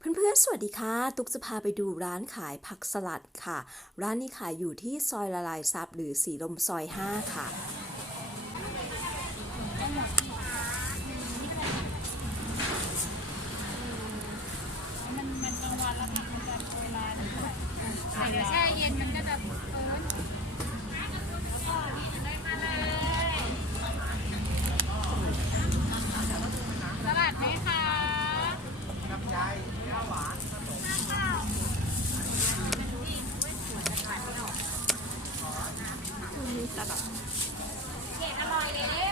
เพื่อนๆ สวัสดีค่ะ ตุ๊กจะพาไปดูร้านขายผักสลัดค่ะ ร้านนี้ขายอยู่ที่ซอยละลายซับหรือสีลมซอย 5 ค่ะ มันมันกลางวันแล้วค่ะมันจะเวลาแต่เดี๋ยวแช่เย็นมันก็จะฟื้นสลัดไหมคะ เผ็ดอร่อยเลย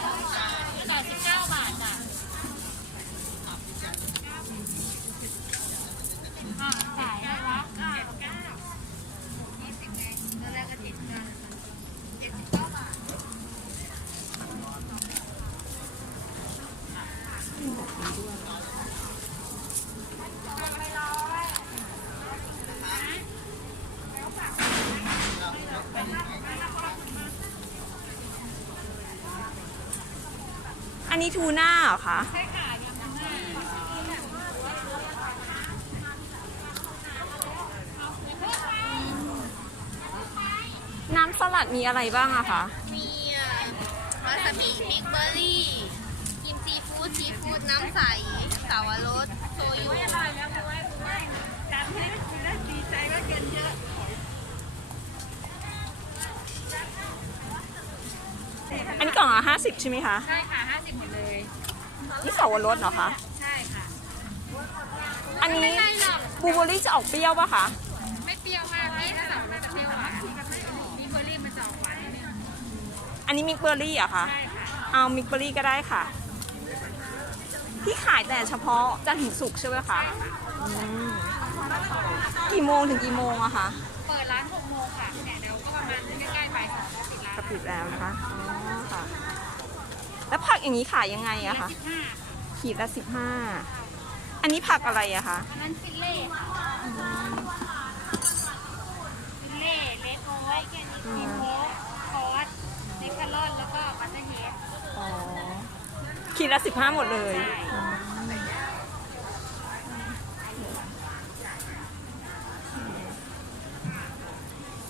แปดสิบเก้าบาทจ้ะอะขายอะไรวะเจ็ดเก้ายี่สิบไงตอนแรกก็เจ็ดเก้าเจ็ดสิบเก้าบาท อั นนี้ทูน่าเหรอคะใช่ค่ะยำหน้าน้ำสลัดมีอะไรบ้างอะคะ มีอะวาซาบิบิ๊กเบอร์รี่กิมซีฟู้ดซีฟู้ดน้ำใสสาวรสโชยุอร่อยแล้วด้วยด้วยจำให้ได้ดีใจว่าเกินเยอะอันนี้กล่องละห้าสิบใช่ไหมคะ ใช่ค่ะ ห้าสิบหมดเลยนี่สาวรสเหรอคะ ใช่ค่ะ อันนี้ไม่ได้หรอก บลูเบอร์รี่จะออกเปรี้ยวปะคะ ไม่เปรี้ยวมากพี่ถ้าสั่งไม่เปรี้ยวหวานมีเบอร์รี่มันจะออกหวานนิดนึงอันนี้มิกเบอร์รี่อะคะ ใช่ค่ะ เอามิกเบอร์รี่ก็ได้ค่ะที่ขายแต่เฉพาะจันทร์ถึงศุกร์ใช่ไหมคะอืมกี่โมงถึงกี่โมงอะคะเปิดร้านหกโมงค่ะเนี่ยเดี๋ยวก็ประมาณใกล้ๆบ่ายสองก็ปิดร้านกระปิดแล้วนะคะ อ๋อค่ะ แล้วผักอย่างนี้ขายยังไงอะคะสิบห้าขีดละสิบห้าอันนี้ผักอะไรอะคะอันนั้นฟิลเล่ค่ะฟิลเล่เลสโอ้ยแค่นี้ซีโม่คอสเนคคารอนแล้วก็บัตเตอร์เฮดอ๋อขีดละสิบห้าหมดเลย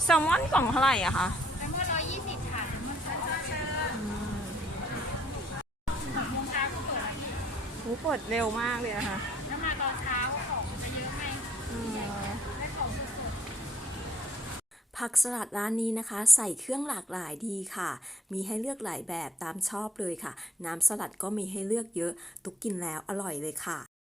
แซลมอนกล่องเท่าไหร่อะคะ แซลมอนร้อยยี่สิบค่ะแซลมอนเชอร์เชอร์หกโมงเช้าก็เปิด โอ้เปิดเร็วมากเลยนะคะแล้วมาตอนเช้าของจะเยอะไหมได้ของสดผักสลัดร้านนี้นะคะ ใส่เครื่องหลากหลายดีค่ะ มีให้เลือกหลายแบบตามชอบเลยค่ะ น้ำสลัดก็มีให้เลือกเยอะ ตุกกินแล้วอร่อยเลยค่ะ